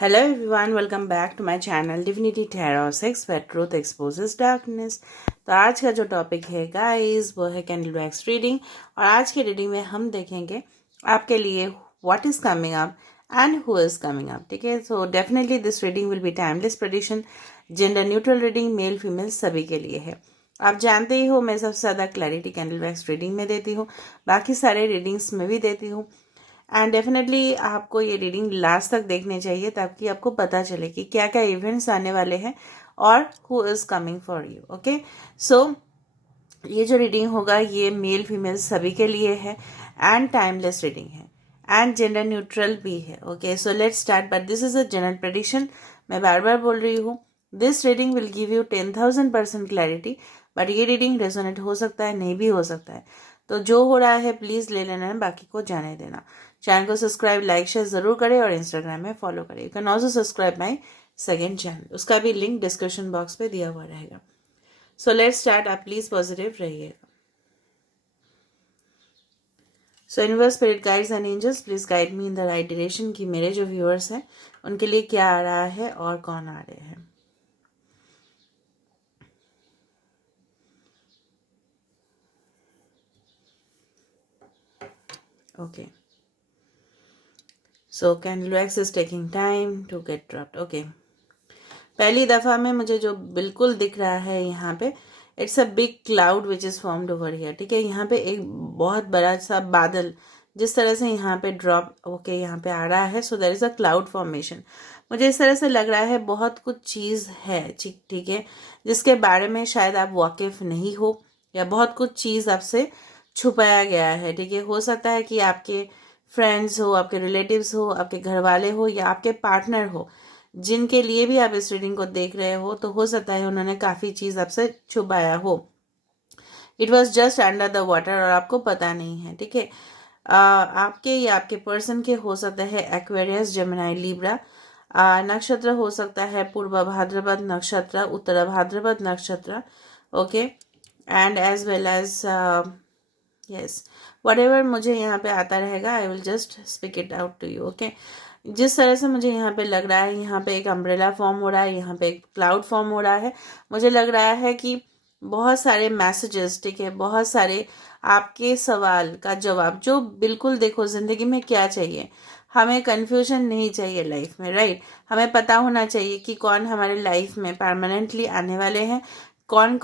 Hello everyone, welcome back to my channel Divinity Tarot 6 where truth exposes darkness। तो आज का जो topic है गाइस वो है कैंडल वैक्स रीडिंग। और आज के रीडिंग में हम देखेंगे आपके लिए what is coming up and who is coming up. ठीक है, so definitely this reading will be timeless prediction, gender neutral reading, male female सभी के लिए है। आप जानते ही हो मैं सबसे ज़्यादा क्लैरिटी कैंडल वैक्स रीडिंग में देती हूँ, बाकी सारे रीडिंग्स में भी देती हूँ। एंड डेफिनेटली आपको ये रीडिंग लास्ट तक देखने चाहिए ताकि आपको पता चले कि क्या क्या इवेंट्स आने वाले हैं और who is coming for you. Okay, so ये जो रीडिंग होगा ये मेल फीमेल सभी के लिए है एंड टाइमलेस रीडिंग है एंड जेंडर न्यूट्रल भी है। Okay, so let's start, but this is a general prediction. मैं बार बार बोल रही हूँ, this reading will give you 10,000% clarity, but ये रीडिंग रेजोनेट हो सकता है, नहीं भी हो सकता है। तो जो हो रहा है प्लीज ले लेना है, बाकी को जाने देना। चैनल को सब्सक्राइब लाइक शेयर जरूर करें और इंस्टाग्राम में फॉलो करें। You can also subscribe my second channel, उसका भी लिंक डिस्क्रिप्शन बॉक्स पे दिया हुआ रहेगा। सो लेट्स स्टार्ट, आप प्लीज पॉजिटिव रहिएगा। So universe, spirit guides and angels please guide me in the right direction कि मेरे जो व्यूअर्स हैं उनके लिए क्या आ रहा है और कौन आ रहे हैं। Okay, so candle wax is taking time to get dropped. Okay, पहली दफा में मुझे जो बिल्कुल दिख रहा है यहाँ पे, it's a big cloud which is formed over here. ठीक है, यहाँ पे एक बहुत बड़ा सा बादल जिस तरह से यहाँ पे ड्रॉप होके यहाँ पे आ रहा है, so there is a cloud formation. मुझे इस तरह से लग रहा है बहुत कुछ चीज है, ठीक है, जिसके बारे में शायद आप वाकिफ नहीं हो या बहुत कुछ चीज आपसे छुपाया गया है। ठीक है, हो सकता है कि आपके फ्रेंड्स हो, आपके रिलेटिव्स हो, आपके घर वाले हो या आपके पार्टनर हो, जिनके लिए भी आप इस रीडिंग को देख रहे हो, तो हो सकता है उन्होंने काफी चीज आपसे छुपाया हो। It was just under the water और आपको पता नहीं है। ठीक है, आपके या आपके पर्सन के हो सकता है एक्वेरियस, जेमिनी, लिब्रा। नक्षत्र हो सकता है पूर्व भाद्रपद नक्षत्र, उत्तर भाद्रपद नक्षत्र। Okay, and as well as yes, what मुझे यहाँ पे आता रहेगा I will just speak it out to you. Okay, जिस तरह से मुझे यहाँ पे लग रहा है, यहाँ पे एक अम्ब्रेला फॉर्म हो रहा है, यहाँ पे एक क्लाउड फॉर्म हो रहा है। मुझे लग रहा है कि बहुत सारे मैसेजेस, ठीक है, बहुत सारे आपके सवाल का जवाब, जो बिल्कुल देखो जिंदगी में क्या चाहिए, हमें कंफ्यूजन नहीं चाहिए लाइफ में, राइट। हमें पता होना चाहिए कि कौन हमारे लाइफ में परमानेंटली आने वाले हैं, कौन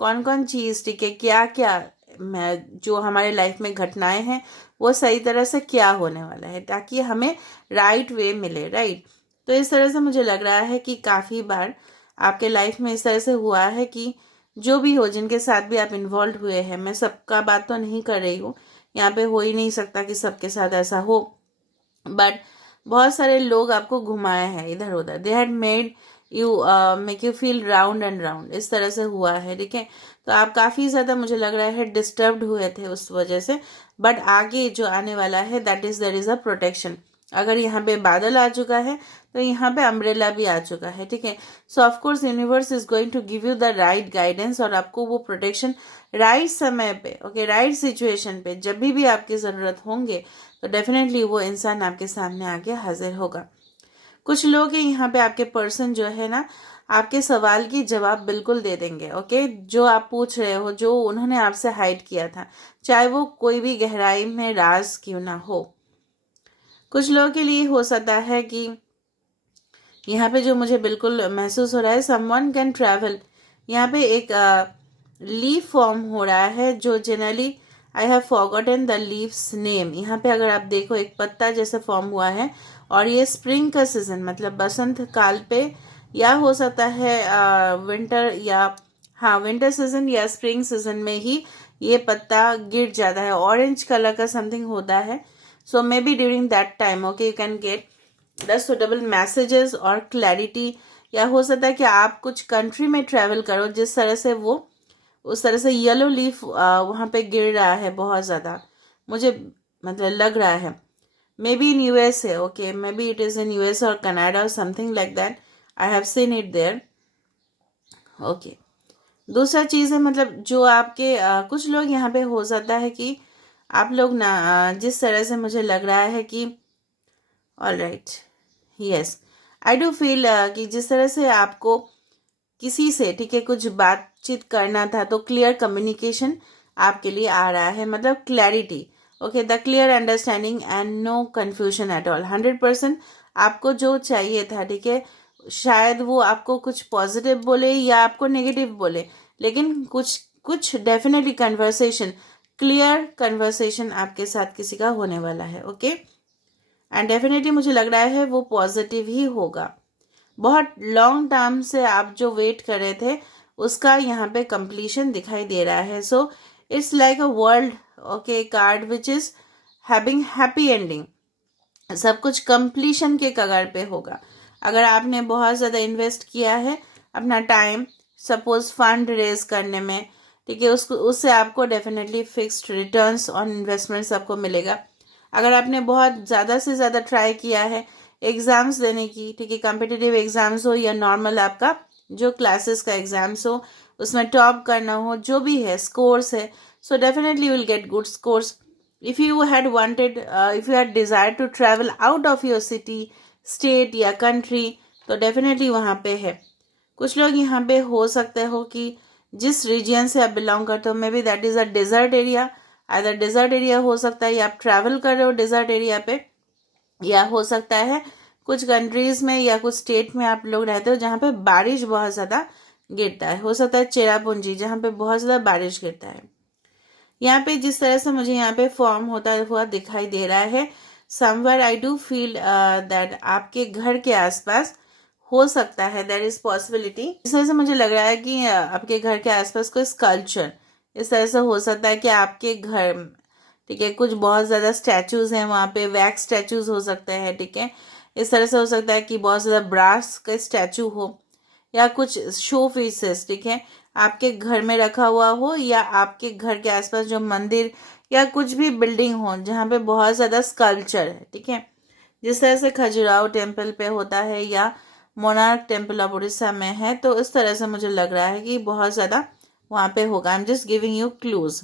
कौन चीज, ठीक है, क्या क्या जो हमारे लाइफ में घटनाएं हैं वो सही तरह से क्या होने वाला है, ताकि हमें राइट वे मिले, राइट। तो इस तरह से मुझे लग रहा है कि काफी बार आपके लाइफ में इस तरह से हुआ है कि जो भी हो, जिनके साथ भी आप इन्वॉल्व हुए हैं, मैं सबका बात तो नहीं कर रही हूँ, यहाँ पे हो ही नहीं सकता कि सबके साथ ऐसा हो, बट बहुत सारे लोग आपको घुमाए हैं इधर उधर। They had made you make you feel round and round, इस तरह से हुआ है। ठीक है, तो आप काफी ज्यादा मुझे लग रहा है डिस्टर्ब्ड हुए थे उस वजह से, बट आगे जो आने वाला है that is there is a protection. अगर यहाँ पे बादल आ चुका है तो यहाँ पे अम्ब्रेला भी आ चुका है। ठीक है, so of course universe is going to give you the right guidance और आपको वो प्रोटेक्शन राइट समय पे, ओके, राइट सिचुएशन पे, जब भी आपकी जरूरत होंगे तो डेफिनेटली वो इंसान आपके सामने आके हाजिर होगा। कुछ लोग हैं यहाँ पे, आपके पर्सन जो है ना, आपके सवाल की जवाब बिल्कुल दे देंगे। ओके, जो आप पूछ रहे हो, जो उन्होंने आपसे हाइड किया था, चाहे वो कोई भी गहराई में राज क्यों ना हो। कुछ लोगों के लिए हो सकता है कि यहाँ पे जो मुझे बिल्कुल महसूस हो रहा है, समवन कैन ट्रैवल। यहाँ पे एक लीफ फॉर्म हो रहा है जो generally I have forgotten the leaves name. यहाँ पे अगर आप देखो एक पत्ता जैसे फॉर्म हुआ है और ये स्प्रिंग का सीजन, मतलब बसंत काल पे, या हो सकता है विंटर, या हाँ विंटर सीजन या स्प्रिंग सीजन में ही ये पत्ता गिर जाता है, ऑरेंज कलर का समथिंग होता है। So maybe during that time, okay, you can get the suitable messages और क्लैरिटी। या हो सकता है कि आप कुछ कंट्री में ट्रेवल करो जिस तरह से वो, उस तरह से येलो लीफ वहां पे गिर रहा है बहुत ज्यादा, मुझे मतलब लग रहा है। मे बी इन यूएस है, okay, maybe it is in US और कनाडा और something like that, I have seen it there. Okay, दूसरा चीज है, मतलब जो आपके कुछ लोग यहाँ पे हो सकता है कि आप लोग ना जिस तरह से मुझे लग रहा है कि all right, yes, I do feel कि जिस तरह से आपको किसी से, ठीक है, कुछ बातचीत करना था तो क्लियर कम्युनिकेशन आपके लिए आ रहा है, मतलब clarity, okay, the clear understanding and no confusion at all. 100% आपको जो चाहिए था, ठीक है, शायद वो आपको कुछ पॉजिटिव बोले या आपको नेगेटिव बोले, लेकिन कुछ कुछ डेफिनेटली कन्वर्सेशन, क्लियर कन्वर्सेशन आपके साथ किसी का होने वाला है, ओके। एंड डेफिनेटली मुझे लग रहा है वो पॉजिटिव ही होगा। बहुत लॉन्ग टर्म से आप जो वेट कर रहे थे उसका यहाँ पे कंप्लीशन दिखाई दे रहा है। So it's like a world, okay, card which is having happy ending. सब कुछ कंप्लीशन के कगार पे होगा। अगर आपने बहुत ज़्यादा इन्वेस्ट किया है अपना टाइम, सपोज फंड रेज करने में, ठीक है, उसको उससे आपको definitely fixed returns on investments आपको मिलेगा। अगर आपने बहुत ज़्यादा से ज़्यादा ट्राई किया है एग्ज़ाम्स देने की, ठीक है, कॉम्पिटिटिव एग्ज़ाम्स हो या नॉर्मल आपका जो क्लासेस का एग्ज़ाम्स हो, उसमें टॉप करना हो, जो भी है, स्कोर्स है, so definitely you will get good scores. if you had wanted if you had desired to travel out of your city, state या country, तो डेफिनेटली वहाँ पे है। कुछ लोग यहाँ पे हो सकते हो कि जिस रीजन से आप बिलोंग करते हो, maybe that is a desert area, other desert area हो सकता है, या आप ट्रैवल कर रहे हो डेजर्ट एरिया पे, या हो सकता है कुछ कंट्रीज में या कुछ स्टेट में आप लोग रहते हो जहाँ पे बारिश बहुत ज़्यादा गिरता है। हो सकता है चेरापूंजी, जहाँ पे बहुत ज़्यादा बारिश गिरता है। यहाँ पे जिस तरह से मुझे यहाँ पे फॉर्म होता हुआ दिखाई दे रहा है, somewhere I do feel that आपके घर के आसपास हो सकता है, देयर इज पॉसिबिलिटी। इस तरह से मुझे लग रहा है कि आपके घर के आसपास कोई स्कल्पचर इस तरह से हो सकता है कि आपके घर, ठीक है, कुछ बहुत ज़्यादा स्टैचूज हैं वहाँ पे, वैक्स स्टैचूज हो सकते हैं, ठीक है, इस तरह से हो सकता है कि बहुत ज़्यादा ब्रास का स्टैचू हो, या कुछ शो पीसेस, ठीक है, आपके घर में रखा हुआ हो, या आपके घर के आसपास जो मंदिर या कुछ भी बिल्डिंग हो जहाँ पे बहुत ज़्यादा स्कल्पचर है, ठीक है, जिस तरह से खजुराहो टेम्पल पे होता है या मोनार्क टेम्पल ऑफ उड़ीसा में है, तो इस तरह से मुझे लग रहा है कि बहुत ज़्यादा वहाँ पे होगा। I am just giving you clues.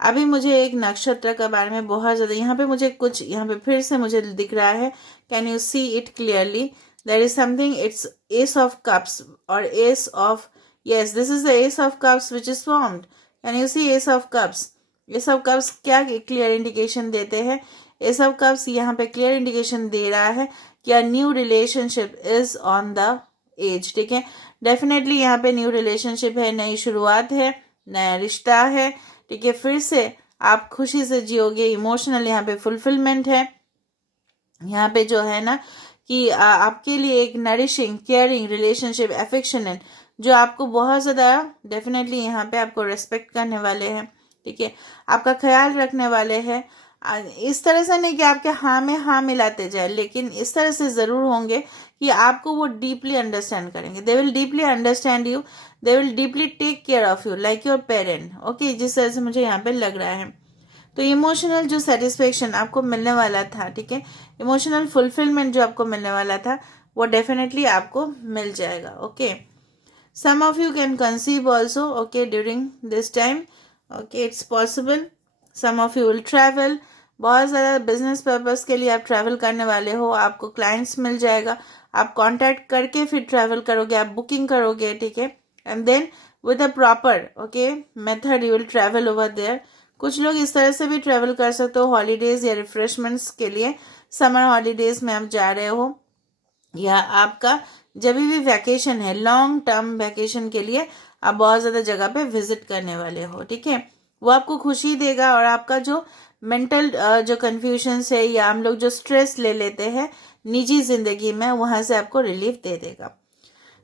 अभी मुझे एक नक्षत्र के बारे में बहुत ज़्यादा यहाँ पे मुझे कुछ, यहाँ पे फिर से मुझे दिख रहा है, can you see it clearly? There is something, it's ace of cups और ace of, yes, this is the ace of cups which is formed. Can you see ace of cups? ace of cups क्या clear indication देते हैं? ace of cups यहाँ पे clear indication दे रहा है कि a new relationship is on the edge, ठीक है, डेफिनेटली यहाँ पे न्यू रिलेशनशिप है, नई शुरुआत है, नया रिश्ता है, ठीक है, फिर से आप खुशी से जियोगे, इमोशनल यहाँ पे फुलफिलमेंट है। यहाँ पे जो है ना कि आपके लिए एक नरिशिंग, केयरिंग रिलेशनशिप, एफेक्शनेट, जो आपको बहुत ज़्यादा डेफिनेटली यहाँ पे आपको रेस्पेक्ट करने वाले हैं, ठीक है, आपका ख्याल रखने वाले हैं। इस तरह से नहीं कि आपके हाँ में हाँ मिलाते जाए, लेकिन इस तरह से ज़रूर होंगे कि आपको वो डीपली अंडरस्टैंड करेंगे। They will deeply understand you, they will deeply take care of you like your parent, okay, जिस तरह से मुझे यहाँ पे लग रहा है। तो इमोशनल जो सेटिस्फेक्शन आपको मिलने वाला था, ठीक है, इमोशनल फुलफिलमेंट जो आपको मिलने वाला था, वो डेफिनेटली आपको मिल जाएगा, okay. Some of you can conceive also, okay, during this time, okay, it's possible. Some of you will travel. बहुत ज़्यादा बिजनेस पर्पस के लिए आप ट्रैवल करने वाले हो, आपको क्लाइंट्स मिल जाएगा, आप कांटेक्ट करके फिर ट्रैवल करोगे, आप बुकिंग करोगे, ठीक है, and then with a proper, okay, method you will travel over there. कुछ लोग इस तरह से भी ट्रैवल कर सकते हो हॉलीडेज या रिफ्रेशमेंट्स के लिए, समर हॉलीडेज में आप जा रहे हो, या आपका जब भी वैकेशन है, लॉन्ग टर्म वैकेशन के लिए आप बहुत ज़्यादा जगह पे विजिट करने वाले हो, ठीक है, वो आपको खुशी देगा, और आपका जो मेंटल जो कन्फ्यूजन है या हम लोग जो स्ट्रेस ले लेते हैं निजी जिंदगी में, वहाँ से आपको रिलीफ दे देगा।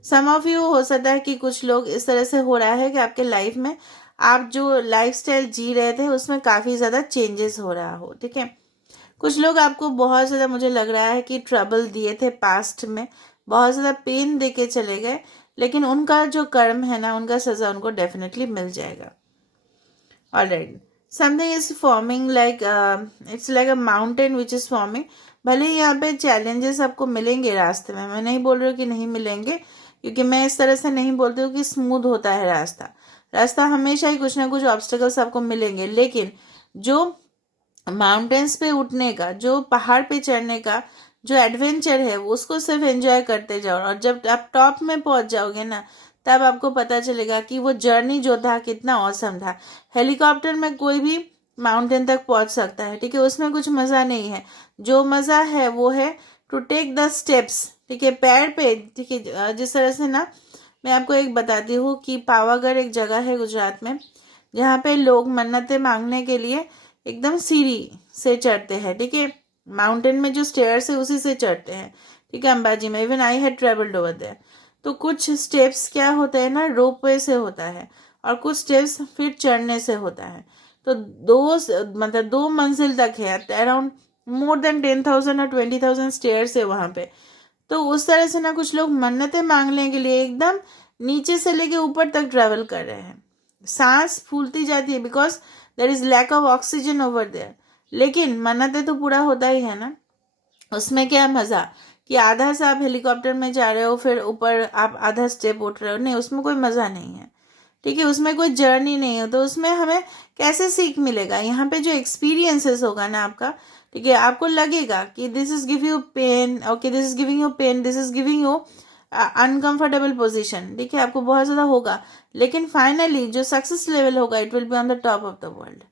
सम ऑफ यू, हो सकता है कि कुछ लोग इस तरह से हो रहा है कि आपके लाइफ में आप जो लाइफस्टाइल जी रहे थे उसमें काफ़ी ज़्यादा चेंजेस हो रहा हो, ठीक है। कुछ लोग आपको बहुत ज़्यादा, मुझे लग रहा है कि ट्रबल दिए थे पास्ट में, बहुत ज़्यादा पेन दे के चले गए, लेकिन उनका जो कर्म है ना, उनका सज़ा उनको डेफिनेटली मिल जाएगा। Alright, something is forming like it's like a mountain which is forming. भले ही यहाँ पे चैलेंजेस आपको मिलेंगे रास्ते में, मैं नहीं बोल रही हूँ कि नहीं मिलेंगे, क्योंकि मैं इस तरह से नहीं बोलती हूँ कि स्मूथ होता है रास्ता। रास्ता हमेशा ही कुछ ना कुछ ऑब्स्टिकल्स आपको मिलेंगे, लेकिन जो माउंटेन्स पे उठने का, जो पहाड़ पे चढ़ने का जो एडवेंचर है वो उसको सिर्फ एंजॉय करते जाओ, और जब आप टॉप में पहुंच जाओगे ना तब आपको पता चलेगा कि वो जर्नी जो था कितना औसम था। हेलीकॉप्टर में कोई भी माउंटेन तक पहुंच सकता है, ठीक है, उसमें कुछ मज़ा नहीं है। जो मज़ा है वो है टू टेक द स्टेप्स, ठीक है, पैर पे, ठीक है। जिस तरह से ना मैं आपको एक बताती हूँ कि पावागढ़ एक जगह है गुजरात में जहाँ पे लोग मन्नतें मांगने के लिए एकदम सीढ़ी से चढ़ते हैं, ठीक है, माउंटेन में जो स्टेयर्स है उसी से चढ़ते हैं, ठीक है, अंबाजी में। Even I had travelled over there. तो कुछ स्टेप्स क्या होता है ना, रोपवे से होता है, और कुछ स्टेप्स फिर चढ़ने से होता है। तो मतलब 2 मंजिल तक है, अराउंड मोर देन 10,000 और 20,000 स्टेयर्स है वहाँ पे। तो उस तरह से ना कुछ लोग मन्नतें मांगने के लिए एकदम नीचे से लेके ऊपर तक ट्रैवल कर रहे हैं। सांस फूलती जाती है because there is lack of oxygen over there, लेकिन मन्नतें तो पूरा होता ही है ना। उसमें क्या मज़ा कि आधा से आप हेलीकॉप्टर में जा रहे हो, फिर ऊपर आप आधा स्टेप उठ रहे हो, नहीं, उसमें कोई मज़ा नहीं है, ठीक है, उसमें कोई जर्नी नहीं हो। तो उसमें हमें कैसे सीख मिलेगा? यहाँ पे जो एक्सपीरियंसेस होगा ना आपका, ठीक है, आपको लगेगा कि this is give you pain, okay, this is giving you pain, this is giving you uncomfortable position, ठीक है, आपको बहुत ज़्यादा होगा, लेकिन फाइनली जो सक्सेस लेवल होगा it will be on the top of the world,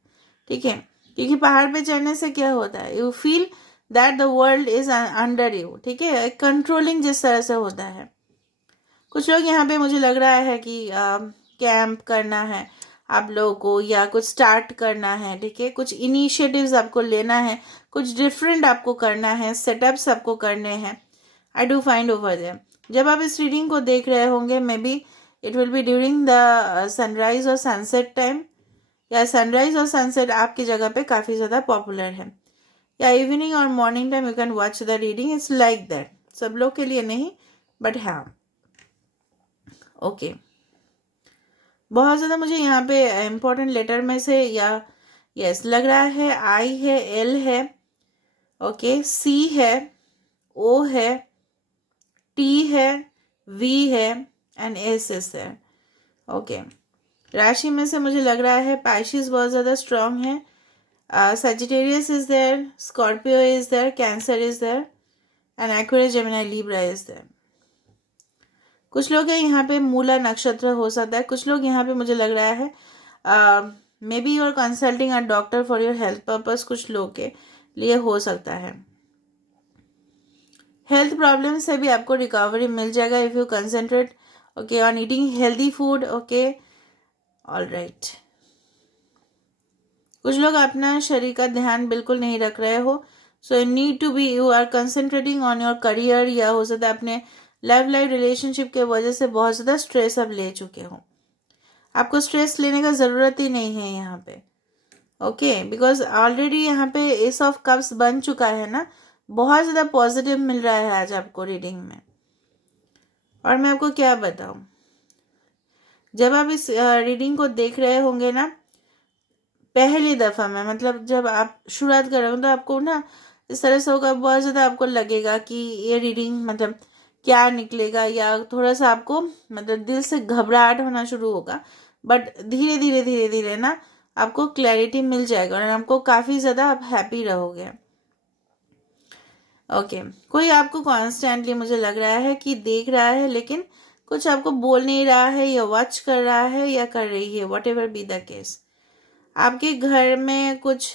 ठीक है। क्योंकि पहाड़ पे चढ़ने से क्या होता है, you feel that the world is under you, ठीक है, कंट्रोलिंग जिस तरह से होता है। कुछ लोग यहाँ पे मुझे लग रहा है कि कैंप करना है आप लोगों को, या कुछ स्टार्ट करना है, ठीक है, कुछ इनिशिएटिव्स आपको लेना है, कुछ डिफरेंट आपको करना है, सेटअप्स आपको करने हैं। I do find over there. जब आप इस रीडिंग को देख रहे होंगे, maybe it will be during the sunrise और सनसेट टाइम, या सनराइज और सनसेट आपकी जगह पे काफ़ी ज़्यादा पॉपुलर है, या इवनिंग और morning time you can watch the reading. It's like that, सब लोग के लिए नहीं, बट हाँ, ओके। बहुत ज़्यादा मुझे यहाँ पे इम्पोर्टेंट लेटर में से, या यस लग रहा है, आई है, एल है, ओके, सी है, ओ है, टी है, वी है, एंड एस है, ओके। राशि में से मुझे लग रहा है पाइशिस बहुत ज़्यादा स्ट्रांग है, Sagittarius is there, Scorpio is there, Cancer is there, and Aquarius, Gemini, Libra is there. कुछ लोग हैं यहाँ पे मूला नक्षत्र हो सकता है। कुछ लोग यहाँ पे मुझे लग रहा है maybe you are consulting a doctor for your health purpose, कुछ लोग के लिए हो सकता है। हेल्थ प्रॉब्लम से भी आपको रिकवरी मिल जाएगा if you concentrate, okay, on eating healthy food, okay, all right. कुछ लोग अपना शरीर का ध्यान बिल्कुल नहीं रख रहे हो, so you need to be, you are concentrating on your career, या हो सकता है अपने लव लाइफ रिलेशनशिप के वजह से बहुत ज़्यादा स्ट्रेस अब ले चुके हो। आपको स्ट्रेस लेने का ज़रूरत ही नहीं है यहाँ पे, ओके, बिकॉज ऑलरेडी यहाँ पे एस ऑफ कप्स बन चुका है ना, बहुत ज़्यादा पॉजिटिव मिल रहा है आज आपको रीडिंग में। और मैं आपको क्या बताऊँ, जब आप इस रीडिंग को देख रहे होंगे ना पहली दफ़ा में, मतलब जब आप शुरुआत कर रहे हो, तो आपको ना इस तरह से होगा, बहुत ज़्यादा आपको लगेगा कि ये रीडिंग मतलब क्या निकलेगा, या थोड़ा सा आपको मतलब दिल से घबराहट होना शुरू होगा, बट धीरे धीरे धीरे धीरे ना आपको क्लैरिटी मिल जाएगा और आपको काफ़ी ज़्यादा आप हैप्पी रहोगे, ओके। कोई आपको कॉन्स्टेंटली मुझे लग रहा है कि देख रहा है, लेकिन कुछ आपको बोल नहीं रहा है, या वॉच कर रहा है, या कर रही है, what ever be the case. आपके घर में कुछ,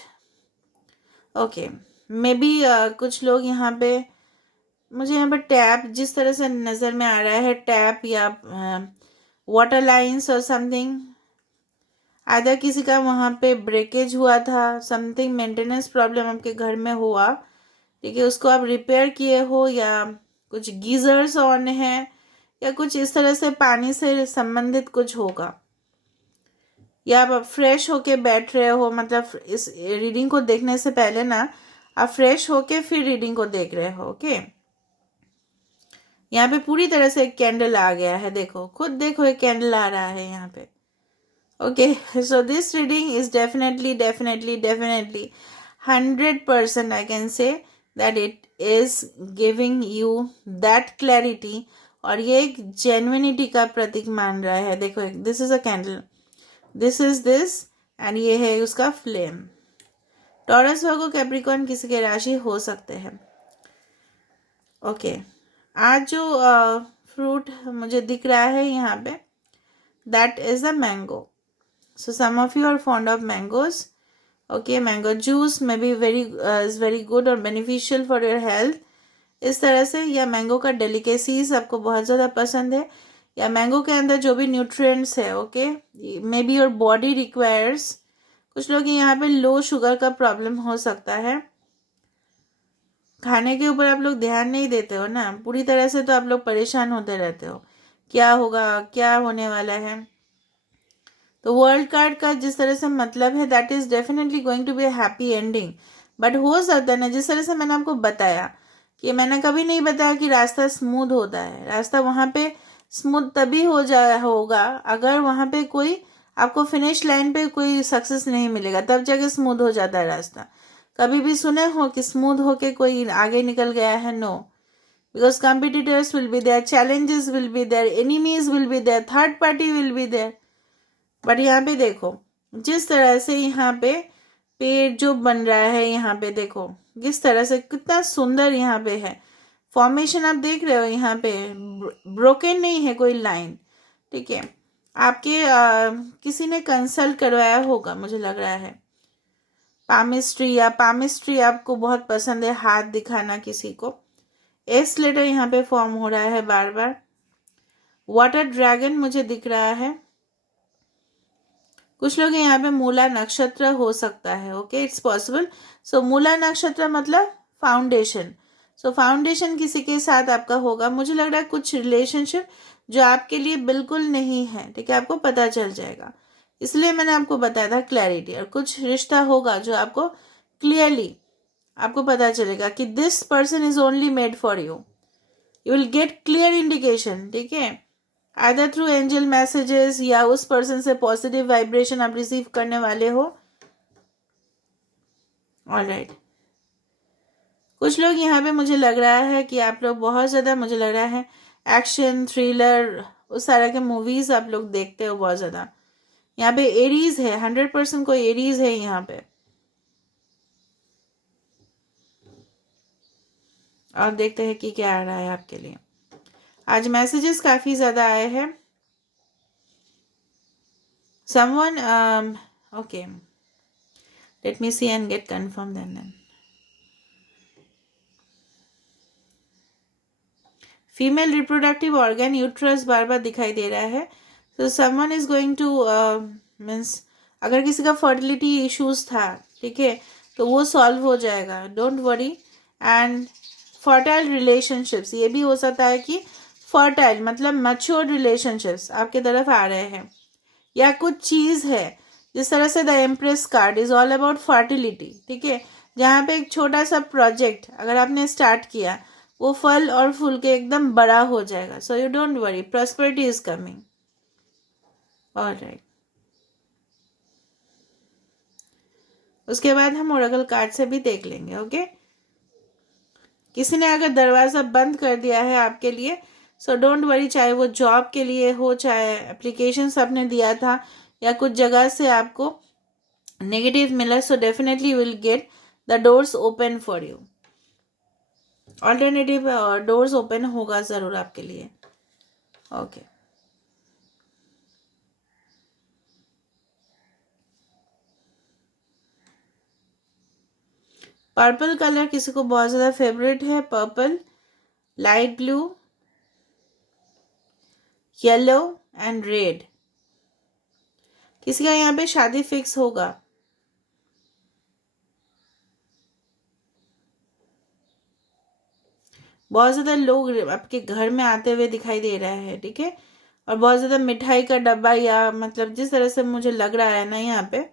ओके, मे बी कुछ लोग यहाँ पे, मुझे यहाँ पे टैप जिस तरह से नज़र में आ रहा है, टैप या वाटर लाइंस और समथिंग, आधा किसी का वहाँ पे ब्रेकेज हुआ था, समथिंग मेंटेनेंस प्रॉब्लम आपके घर में हुआ, ठीक है, उसको आप रिपेयर किए हो, या कुछ गीजर्स ऑन है, या कुछ इस तरह से पानी से संबंधित कुछ होगा, या आप फ्रेश होके बैठ रहे हो, मतलब इस रीडिंग को देखने से पहले ना आप फ्रेश होके फिर रीडिंग को देख रहे हो, ओके। यहाँ पे पूरी तरह से एक कैंडल आ गया है, देखो, खुद देखो, एक कैंडल आ रहा है यहाँ पे, okay. So this reading is definitely definitely definitely 100% I can say that it is giving you that clarity, और ये एक जेन्युइनिटी का प्रतीक मान रहा है। देखो, this is a candle, this is this, and ये है उसका फ्लेम। टॉरस, वर्गो, कैप्रिकॉर्न किसी के राशि हो सकते हैं। ओके, आज जो फ्रूट मुझे दिख रहा है यहाँ पे, that is a mango. So some of you are fond of mangoes. Okay, mango juice may be very is very good और बेनिफिशियल फॉर योर हेल्थ. इस तरह से, या मैंगो का डेलिकेसीज आपको बहुत ज़्यादा पसंद है, या मैंगो के अंदर जो भी न्यूट्रिएंट्स है, okay, may be your body requires. कुछ लोग यहाँ पे लो शुगर का प्रॉब्लम हो सकता है. खाने के ऊपर आप लोग ध्यान नहीं देते हो ना पूरी तरह से, तो आप लोग परेशान होते रहते हो, क्या होगा, क्या होने वाला है. तो वर्ल्ड कार्ड का जिस तरह से मतलब है, that is definitely going to be a happy ending. But हो सकता है ना, जिस तरह से मैंने आपको बताया, कि मैंने कभी नहीं बताया कि रास्ता स्मूथ होता है. रास्ता वहाँ पे स्मूथ तभी होगा अगर वहाँ पे कोई आपको फिनिश लाइन पे कोई सक्सेस नहीं मिलेगा, तब जाके स्मूथ हो जाता है रास्ता. कभी भी सुने हो कि स्मूथ होके कोई आगे निकल गया है? No. Because competitors will be there, challenges will be there, enemies will be there, third party will be there. But यहाँ पे देखो, जिस तरह से यहाँ पे पेड़ जो बन रहा है, यहाँ पे देखो किस तरह से, कितना सुंदर यहाँ पे है फॉर्मेशन. आप देख रहे हो यहाँ पे ब्रोकन नहीं है कोई लाइन. ठीक है, आपके किसी ने कंसल्ट करवाया होगा मुझे लग रहा है. पामिस्ट्री, या पामिस्ट्री आपको बहुत पसंद है, हाथ दिखाना किसी को. एस लेटर यहाँ पे फॉर्म हो रहा है बार बार. वाटर ड्रैगन मुझे दिख रहा है. कुछ लोग यहाँ पे मूला नक्षत्र हो सकता है. Okay, it's possible. So Mula नक्षत्र मतलब फाउंडेशन. सो फाउंडेशन किसी के साथ आपका होगा. मुझे लग रहा है कुछ रिलेशनशिप जो आपके लिए बिल्कुल नहीं है, ठीक है, आपको पता चल जाएगा. इसलिए मैंने आपको बताया था क्लैरिटी. और कुछ रिश्ता होगा जो आपको क्लियरली आपको पता चलेगा कि this person is only made for you. You will get clear indication. ठीक है, आइदर थ्रू एंजल मैसेजेस, या उस पर्सन से पॉजिटिव वाइब्रेशन आप रिसीव करने वाले हो. ऑलराइट, कुछ लोग यहाँ पे मुझे लग रहा है कि आप लोग बहुत ज़्यादा, मुझे लग रहा है एक्शन थ्रिलर उस तरह के मूवीज आप लोग देखते हो बहुत ज़्यादा. यहाँ पे एरीज है, 100% कोई एरीज है यहाँ पे. और देखते हैं कि क्या आ रहा है आपके लिए. आज मैसेजेस काफ़ी ज़्यादा आए हैं. someone okay, let me see and get confirmed then. Female reproductive organ uterus बार बार दिखाई दे रहा है. तो someone is going to means, अगर किसी का फर्टिलिटी इश्यूज था, ठीक है, तो वो सॉल्व हो जाएगा. Don't worry. And fertile relationships, ये भी हो सकता है कि फर्टाइल मतलब मैच्योर रिलेशनशिप्स आपके तरफ आ रहे हैं. या कुछ चीज़ है, जिस तरह से the empress card is all about fertility. ठीक है, जहाँ पे एक छोटा सा प्रोजेक्ट अगर आपने स्टार्ट किया, वो फल और फूल के एकदम बड़ा हो जाएगा. So you don't worry, prosperity is coming. Alright, उसके बाद हम ओरेकल कार्ड से भी देख लेंगे. ओके, किसी ने अगर दरवाज़ा बंद कर दिया है आपके लिए, सो डोंट वरी. चाहे वो जॉब के लिए हो, चाहे एप्लीकेशंस आपने दिया था, या कुछ जगह से आपको नेगेटिव मिला, so definitely you will get the doors open for you. Alternative doors open होगा ज़रूर आपके लिए. ओके, पर्पल कलर किसी को बहुत ज़्यादा फेवरेट है. Purple, light blue, yellow and red. किसी का यहाँ पे शादी फिक्स होगा. बहुत ज़्यादा लोग आपके घर में आते हुए दिखाई दे रहा है. ठीक है, और बहुत ज़्यादा मिठाई का डब्बा, या मतलब जिस तरह से मुझे लग रहा है ना, यहाँ पे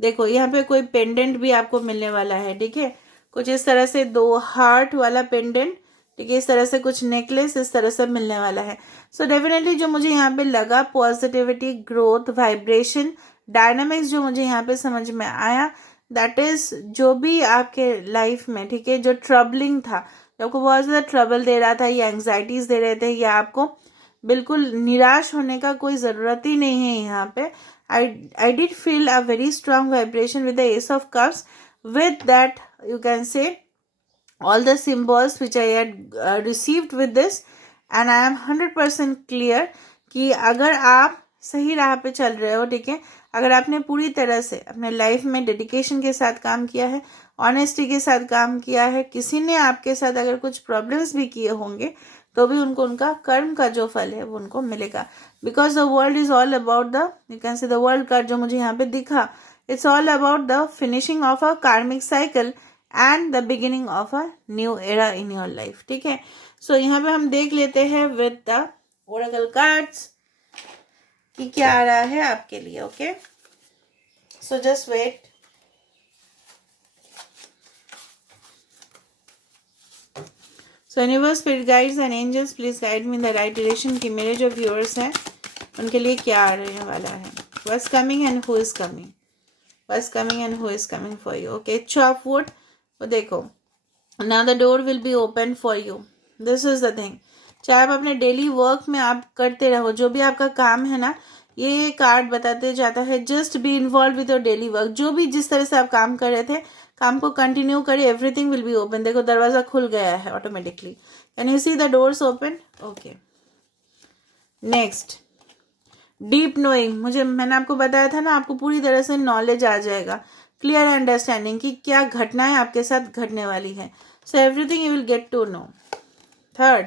देखो, यहाँ पे कोई पेंडेंट भी आपको मिलने वाला है. ठीक है, कुछ इस तरह से 2 हार्ट वाला पेंडेंट. ठीक है, इस तरह से कुछ नेकलेस इस तरह से मिलने वाला है. सो डेफिनेटली जो मुझे यहाँ पे लगा, पॉजिटिविटी, ग्रोथ, वाइब्रेशन, डायनामिक्स जो मुझे यहाँ पे समझ में आया, दैट इज जो भी आपके लाइफ में, ठीक है, जो ट्रबलिंग था, जो आपको बहुत ज़्यादा ट्रबल दे रहा था, या एंग्जाइटीज दे रहे थे, या आपको बिल्कुल निराश होने का कोई ज़रूरत ही नहीं है यहाँ पे. I did feel a very strong vibration with the Ace of Cups. With that, you can say all the symbols which I had received with this, and I am 100% clear कि अगर आप सही राह पे चल रहे हो, ठीक है, अगर आपने पूरी तरह से अपने लाइफ में डेडिकेशन के साथ काम किया है, ऑनेस्टी के साथ काम किया है, किसी ने आपके साथ अगर कुछ प्रॉब्लम्स भी किए होंगे तो भी उनको उनका कर्म का जो फल है वो उनको मिलेगा. Because the world is all about the, you can say the world card जो मुझे यहाँ पे दिखा, it's all about the finishing of a karmic cycle and the beginning of a new era in your life. ठीक है, सो यहाँ पे हम देख लेते हैं विद द ओरेकल कार्ड्स कि क्या आ रहा है आपके लिए. Okay, so just wait. So universe, spirit guides and angels, please guide me in the right direction कि मेरे जो व्यूअर्स हैं उनके लिए क्या आ रहे वाला है. What's coming and who is coming, what's coming and who is coming for you. Okay, chop wood. वो देखो, now the door will be open for you. This is the thing. चाहे आप अपने डेली वर्क में आप करते रहो, जो भी आपका काम है ना, ये कार्ड बताते जाता है just be involve with your daily work. जो भी जिस तरह से आप काम कर रहे थे, काम को कंटिन्यू करिए. Everything will be open. देखो, दरवाजा खुल गया है automatically. Can you see the doors open? Okay, next, deep knowing. मैंने आपको बताया था ना, आपको पूरी तरह से नॉलेज आ जाएगा, क्लियर अंडरस्टैंडिंग कि क्या घटनाएं आपके साथ घटने वाली है. So everything you will get to know. Third,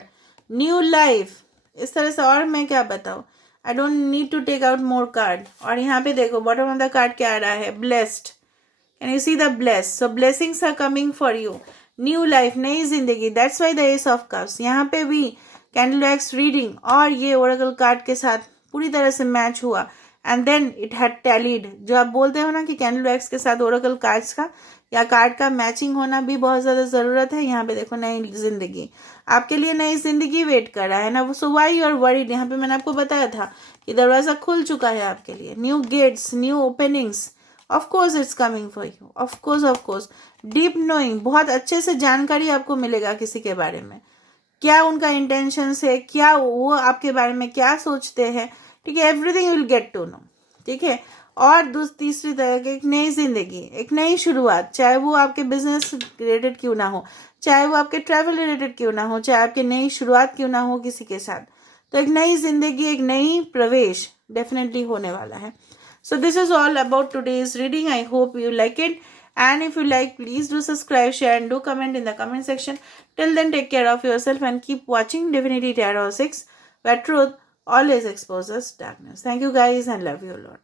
new life. इस तरह से, और मैं क्या बताऊं, I don't need to take out more card. और यहाँ पे देखो, बॉटम ऑफ द कार्ड क्या आ रहा है? Blessed. Can you see the blessed? So blessings are coming for you. New life, नई जिंदगी. That's why the ace of cups. यहाँ पे भी कैंडल वैक्स रीडिंग और ये ओरेकल कार्ड के साथ पूरी तरह से मैच हुआ. And then it had tallied. जो आप बोलते हो ना कि कैंडल वैक्स के साथ ओरेकल कार्ड्स का या कार्ड का मैचिंग होना भी बहुत ज्यादा जरूरत है. यहाँ पे देखो, नई जिंदगी आपके लिए, नई जिंदगी वेट कर रहा है ना. So why you are worried? यहाँ पे मैंने आपको बताया था कि दरवाजा खुल चुका है आपके लिए. New gates, new openings. Of course it's coming for you. Of course. Deep knowing, बहुत अच्छे से जानकारी आपको मिलेगा किसी के बारे में. क्या उनका इंटेंशन है, क्या वो आपके बारे में क्या सोचते हैं. ठीक है, everything will get to know. ठीक है, और तीसरी तरह की एक नई जिंदगी, एक नई शुरुआत. चाहे वो आपके बिजनेस रिलेटेड क्यों ना हो, चाहे वो आपके ट्रैवल रिलेटेड क्यों ना हो, चाहे आपकी नई शुरुआत क्यों ना हो किसी के साथ, तो एक नई जिंदगी, एक नई प्रवेश डेफिनेटली होने वाला है. So this is all about today's reading. I hope you like it. And if you like, please do subscribe, share and do comment in the comment section. Till then, take care of yourself and keep watching Divinity Tarot 6, where truth always exposes darkness. Thank you guys and love you a lot.